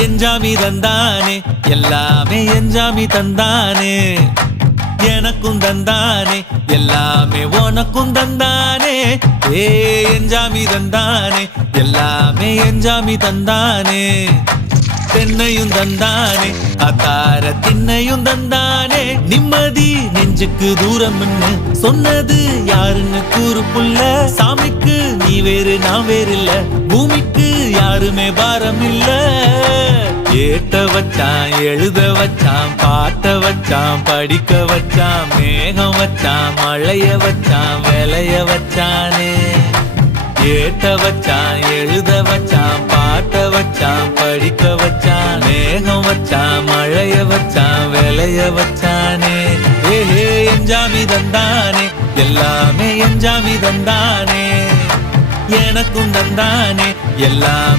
எஞ்சாமி தந்தானே எல்லாமே எஞ்சாமி தந்தானே எனக்கும் தந்தானே எல்லாமே உனக்கும் தந்தானே ஏ எஞ்சாமி தந்தானே எல்லாமே எஞ்சாமி தந்தானே தென்னையும் தந்தானே அத்தார திண்ணையும் தந்தானே நிம்மதி நெஞ்சுக்கு தூரம்னு சொன்னது யாருன்னு கூறு புள்ள சாமிக்கு நீ வேறு நான் வேறு இல்ல பூமிக்கு யாருமே பாரம் இல்ல ஏட்ட வச்சான் எழுத வச்சான் பாட்ட வச்சான் படிக்க வச்சான் மேகம் வச்சான் மழைய வச்சான் விளைய வச்சானே ஏட்ட வச்சான் எழுத வச்சான் பாட்ட வச்சான் படிக்க வச்சான் மேகம் வச்சான் மழைய வச்சான் விளைய வச்சானே ஏஹே எஞ்சாமி தந்தானே எல்லாமே எஞ்சாமி தந்தானே எனக்கும் தந்தானே எல்லாம்